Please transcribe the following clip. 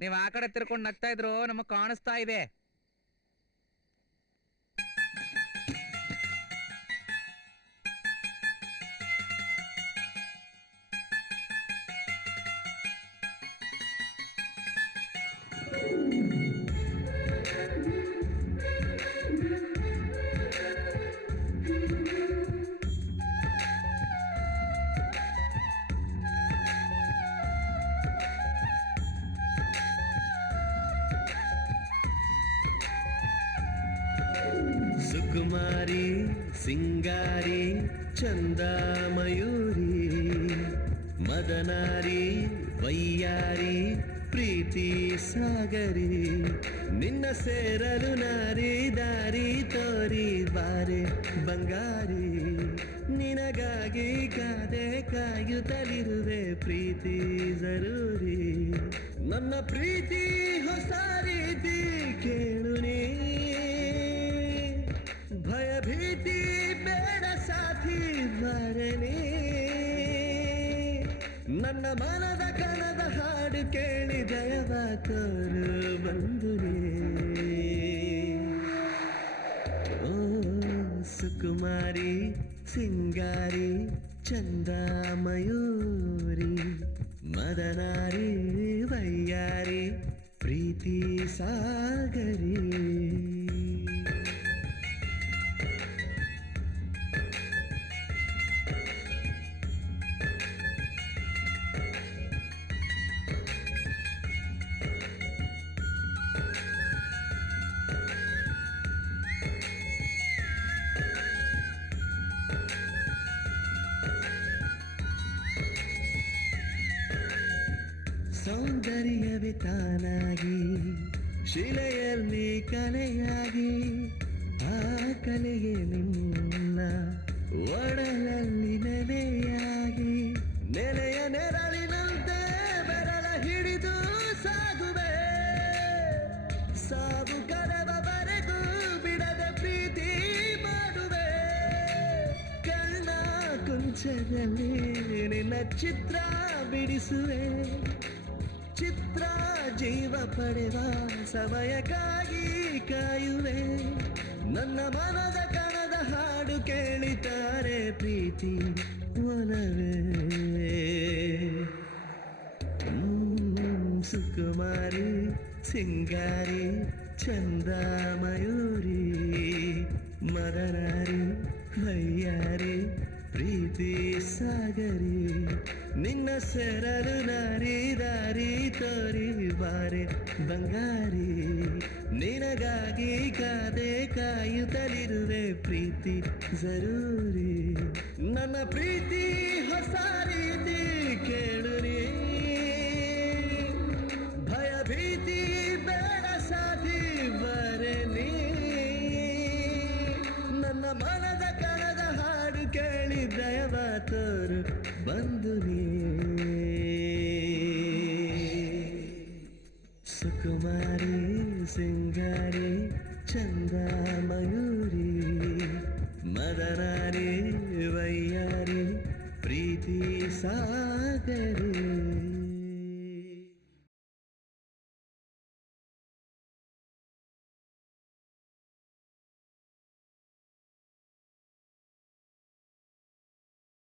ನೀವ್ ಆ ಕಡೆ ತಿರ್ಕೊಂಡು ನಗ್ತಾ ಇದ್ರು ನಮಗ್ ಕಾಣಿಸ್ತಾ ಇದೆ. ಸುಕುಮಾರಿ ಸಿಂಗಾರಿ ಚಂದ ಮಯೂರಿ ಮದನಾರಿ ವೈಯಾರಿ ಪ್ರೀತಿ ಸಾಗರಿ ನಿನ್ನ ಸೇರಲು ನಾರಿ ದಾರಿ ತೋರಿ ಬಾರೆ ಬಂಗಾರಿ ನಿನಗಾಗಿ ಕಾದೆ ಕಾಯುತ್ತಲಿರುವೆ ಪ್ರೀತಿ ಜರೂರಿ ನನ್ನ ಪ್ರೀತಿ ಹೊಸ ರೀತಿ ಕೇಳು ನೀ ಭಯ ಭೀತಿ ಬೇಡ ಸಾಥಿ ಬಾರನೆ ನನ್ನ ಮನದ ಕಣದ ಹಾಡು ಕೇಳಿ ದಯವ ತೋರು ಬಂದು ಓ ಸುಕುಮಾರಿ ಸಿಂಗಾರಿ ಚಂದ ಮಯೂರಿ ಮದನಾರಿ ವೈಯಾರಿ ಪ್ರೀತಿ ಸಾಗರಿ. ಸೌಂದರ್ಯವೇ ತಾನಾಗಿ ಶಿಲೆಯಲ್ಲಿ ಕಲೆಯಾಗಿ ಆ ಕಲೆಗೆ ನಿನ್ನ ಒಡಲಲ್ಲಿ ನೆಲೆಯಾಗಿ ನೆಲೆಯ ನೆರಳಿನಂತೆ ಬೆರಳ ಹಿಡಿದು ಸಾಗುವೆ ಸಾವು ಕರವವರೆಗೂ ಬಿಡದೆ ಪ್ರೀತಿ ಮಾಡುವೆ ಕಣ್ಣ ಕುಂಚದಲ್ಲಿ ನಿನ್ನ ಚಿತ್ರ ಬಿಡಿಸುವೆ ಚಿತ್ರ ಜೀವ ಪಡೆವ ಸಮಯಕ್ಕಾಗಿ ಕಾಯುವೆ ನನ್ನ ಮನದ ಕಣದ ಹಾಡು ಕೇಳಿತಾರೆ ಪ್ರೀತಿ ಒಲವೇ ಸುಕುಮಾರಿ ಸಿಂಗಾರಿ ಚಂದ ಮಯೂರಿ ಮದನಾರಿ ವೈಯಾರಿ ಪ್ರೀತಿ ಸಾಗರಿ ನಿನ್ನ ಸೆರಲು ನಾರಿ ದಾರಿ ತೋರಿ ಬಾರೆ ಬಂಗಾರಿ ನಿನಗಾಗಿ ಕಾದೆ ಕಾಯುತ್ತಲಿರುವೆ ಪ್ರೀತಿ ಜರೂರಿ ನನ್ನ ಪ್ರೀತಿ ಹೊಸ ರೀತಿ ಕೇಳು ನೀ ಭಯ ಭೀತಿ ಬೇಡ ಸಾಥಿ ಬರೆ ನೀ ನನ್ನ ಮನದ ಕಣದ ಹಾಡು ಕೇಳಿ ದಯವ ತೋರು ಬಂದು ನೀ ಸುಕುಮಾರಿ ಸಿಂಗಾರಿ ಚಂದ ಮಯೂರಿ ಮದನಾರಿ ವೈಯಾರಿ ಪ್ರೀತಿ ಸಾಗರಿ.